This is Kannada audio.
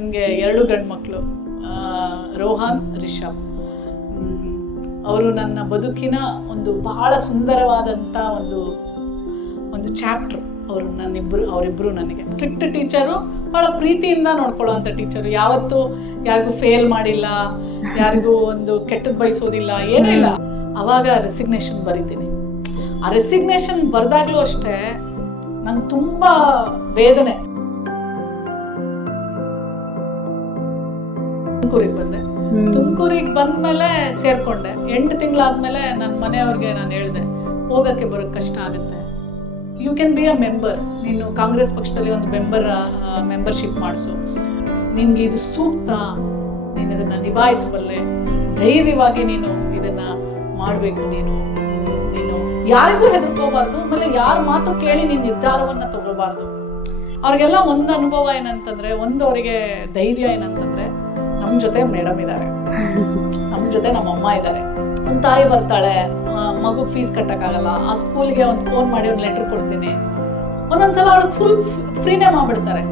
ನನಗೆ 2 ಗಂಡು ಮಕ್ಕಳು, ರೋಹನ್, ರಿಷಬ್. ಅವರು ನನ್ನ ಬದುಕಿನ ಒಂದು ಬಹಳ ಸುಂದರವಾದಂಥ ಒಂದು ಚಾಪ್ಟರ್. ಅವರಿಬ್ಬರು ನನಗೆ ಸ್ಟ್ರಿಕ್ಟ್ ಟೀಚರು, ಭಾಳ ಪ್ರೀತಿಯಿಂದ ನೋಡ್ಕೊಳ್ಳೋವಂಥ ಟೀಚರು. ಯಾವತ್ತೂ ಯಾರಿಗೂ ಫೇಲ್ ಮಾಡಿಲ್ಲ, ಯಾರಿಗೂ ಒಂದು ಕೆಟ್ಟದ್ದು ಬಯಸೋದಿಲ್ಲ, ಏನೂ ಇಲ್ಲ. ಆವಾಗ ರೆಸಿಗ್ನೇಷನ್ ಬರೀತೀನಿ. ಆ ರೆಸಿಗ್ನೇಷನ್ ಬರೆದಾಗಲೂ ಅಷ್ಟೇ ನಂಗೆ ತುಂಬ ವೇದನೆ. ತುಮಕೂರಿಗೆ ಬಂದ್ಮೇಲೆ ಸೇರ್ಕೊಂಡೆ. 8 ತಿಂಗಳಾದ್ಮೇಲೆ ನನ್ನ ಮನೆಯವ್ರಿಗೆ ನಾನು ಹೇಳಿದೆ, ಹೋಗಕ್ಕೆ ಬರೋಕ್ಕೆ ಕಷ್ಟ ಆಗುತ್ತೆ, you can be a member, ನೀನು ಕಾಂಗ್ರೆಸ್ ಪಕ್ಷದಲ್ಲಿ ಒಂದು ಮೆಂಬರ್ಶಿಪ್ ಮಾಡಿಸು, ನಿನ್ಗೆ ಇದು ಸೂಕ್ತ, ನೀನು ಇದನ್ನು ನಿಭಾಯಿಸಬಲ್ಲೆ, ಧೈರ್ಯವಾಗಿ ನೀನು ಇದನ್ನು ಮಾಡಬೇಕು, ನೀನು ಯಾರಿಗೂ ಹೆದರ್ಕೋಬಾರ್ದು, ಆಮೇಲೆ ಯಾರ ಮಾತು ಕೇಳಿ ನೀನು ನಿರ್ಧಾರವನ್ನು ತಗೋಬಾರ್ದು. ಅವ್ರಿಗೆಲ್ಲ ಒಂದು ಅನುಭವ ಏನಂತಂದರೆ, ಅವರಿಗೆ ಧೈರ್ಯ ಏನಂತಂದರೆ, ನಮ್ಮ ಜೊತೆ ಮೇಡಮ್ ಇದ್ದಾರೆ, ನಮ್ಮ ಜೊತೆ ನಮ್ಮ ಅಮ್ಮ ಇದ್ದಾರೆ. ಒಂದು ತಾಯಿ ಬರ್ತಾಳೆ, ಮಗು ಫೀಸ್ ಕಟ್ಟಕ್ಕಾಗಲ್ಲ, ಆ ಸ್ಕೂಲ್ಗೆ ಒಂದು ಫೋನ್ ಮಾಡಿ ಒಂದು ಲೆಟರ್ ಕೊಡ್ತೀನಿ, ಒಂದೊಂದ್ಸಲ ಅವಳಿಗೆ ಫುಲ್ ಫ್ರೀನೇ ಮಾಡ್ಬಿಡ್ತಾರೆ.